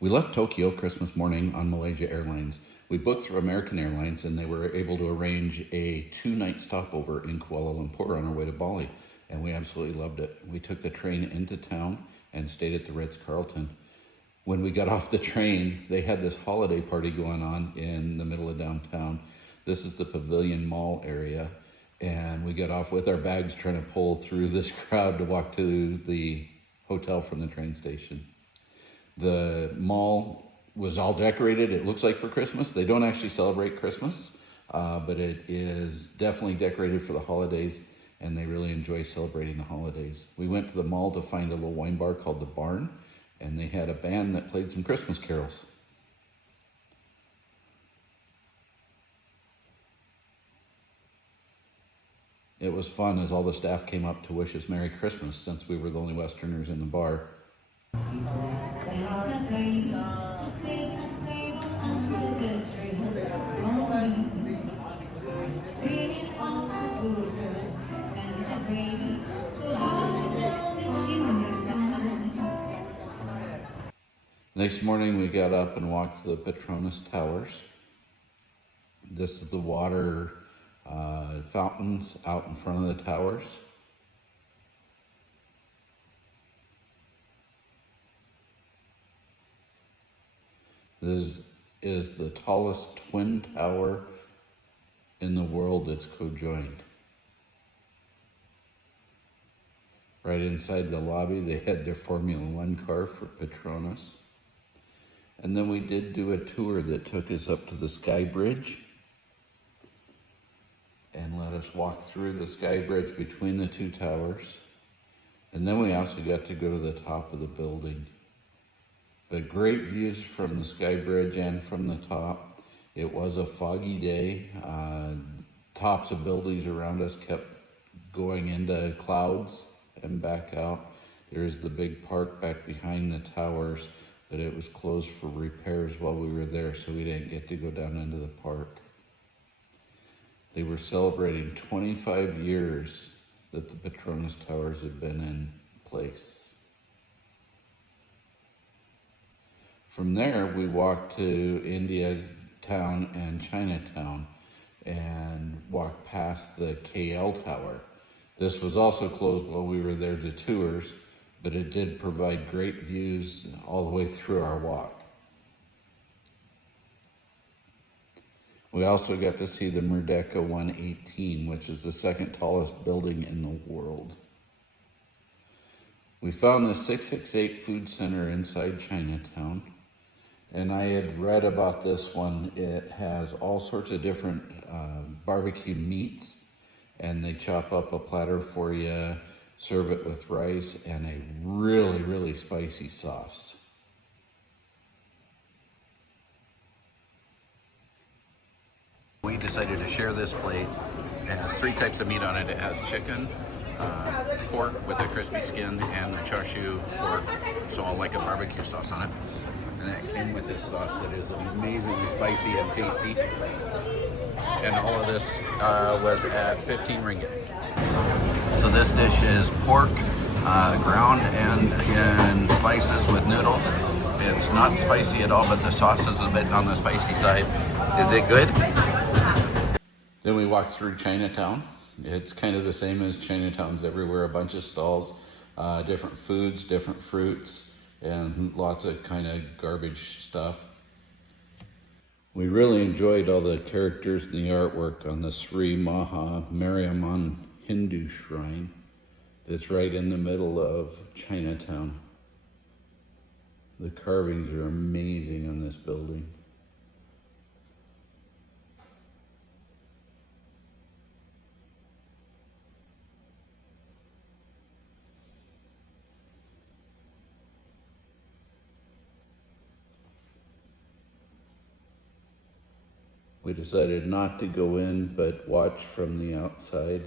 We left Tokyo Christmas morning on Malaysia Airlines. We booked through American Airlines and they were able to arrange a 2-night stopover in Kuala Lumpur on our way to Bali. And we absolutely loved it. We took the train into town and stayed at the Ritz-Carlton. When we got off the train, they had this holiday party going on in the middle of downtown. This is the Pavilion Mall area. And we got off with our bags trying to pull through this crowd to walk to the hotel from the train station. The mall was all decorated, it looks like, for Christmas. They don't actually celebrate Christmas, but it is definitely decorated for the holidays, and they really enjoy celebrating the holidays. We went to the mall to find a little wine bar called The Barn, and they had a band that played some Christmas carols. It was fun as all the staff came up to wish us Merry Christmas since we were the only Westerners in the bar. Santa baby, asleep a sable under the tree. Reading all the good girls, Santa baby, so hard to know that you knew time. Next morning we got up and walked to the Petronas Towers. This is the water fountains out in front of the towers. This is the tallest twin tower in the world that's co-joined. Right inside the lobby, they had their Formula One car for Petronas. And then we did do a tour that took us up to the Sky Bridge and let us walk through the Sky Bridge between the two towers. And then we also got to go to the top of the building. But great views from the Sky Bridge and from the top. It was a foggy day. Tops of buildings around us kept going into clouds and back out. There's the big park back behind the towers, but it was closed for repairs while we were there, so we didn't get to go down into the park. They were celebrating 25 years that the Petronas Towers had been in place. From there, we walked to India Town and Chinatown and walked past the KL Tower. This was also closed while we were there to tours, but it did provide great views all the way through our walk. We also got to see the Merdeka 118, which is the second tallest building in the world. We found the 668 Food Center inside Chinatown, and I had read about this one. It has all sorts of different barbecue meats, and they chop up a platter for you, serve it with rice and a really, really spicy sauce. We decided to share this plate. It has 3 types of meat on it. It has chicken, pork with a crispy skin, and the char siu pork, so all like a barbecue sauce on it. And it came with this sauce that is amazingly spicy and tasty. And all of this was at 15 ringgit. So this dish is pork, ground and in slices with noodles. It's not spicy at all, but the sauce is a bit on the spicy side. Is it good? Then we walked through Chinatown. It's kind of the same as Chinatowns everywhere, a bunch of stalls, different foods, different fruits, and lots of kind of garbage stuff. We really enjoyed all the characters and the artwork on the Sri Maha Mariamman Hindu shrine that's right in the middle of Chinatown. The carvings are amazing on this building. We decided not to go in, but watch from the outside.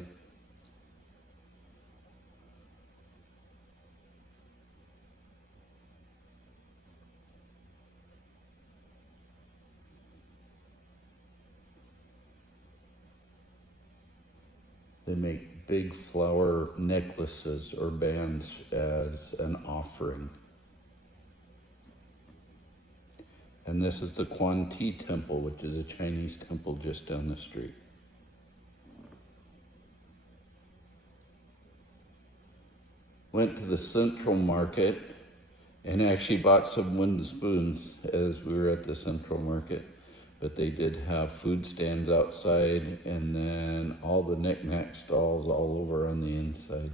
They make big flower necklaces or bands as an offering. And this is the Quan Ti Temple, which is a Chinese temple just down the street. Went to the Central Market and actually bought some wooden spoons as we were at the Central Market. But they did have food stands outside and then all the knick-knack stalls all over on the inside.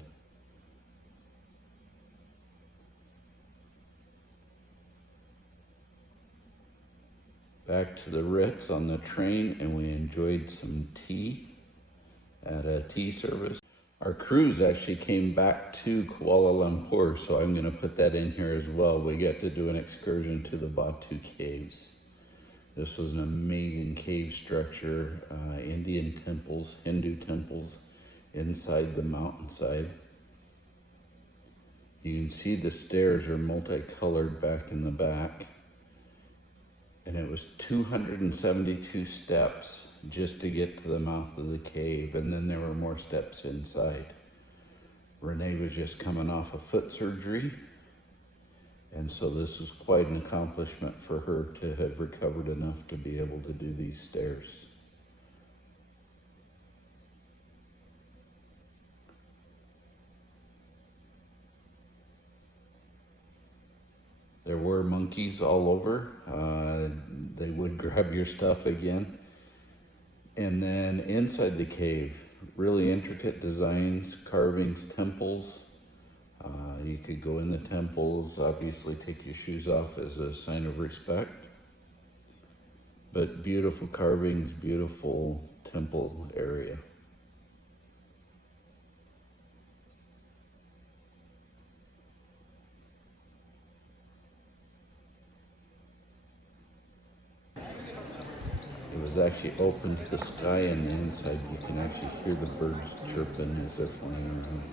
Back to the Ritz on the train, and we enjoyed some tea at a tea service. Our cruise actually came back to Kuala Lumpur, so I'm gonna put that in here as well. We got to do an excursion to the Batu Caves. This was an amazing cave structure, Indian temples, Hindu temples inside the mountainside. You can see the stairs are multicolored back in the back. And it was 272 steps just to get to the mouth of the cave. And then there were more steps inside. Renee was just coming off of foot surgery. And so this was quite an accomplishment for her to have recovered enough to be able to do these stairs. There were monkeys all over. They would grab your stuff again. And then inside the cave, really intricate designs, carvings, temples. You could go in the temples, obviously take your shoes off as a sign of respect. But beautiful carvings, beautiful temple area. It was actually open to the sky, and the inside you can actually hear the birds chirping as they're flying around.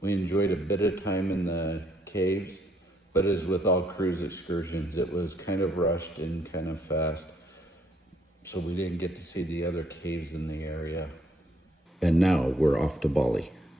We enjoyed a bit of time in the caves, but as with all cruise excursions, it was kind of rushed and kind of fast, so we didn't get to see the other caves in the area. And now we're off to Bali.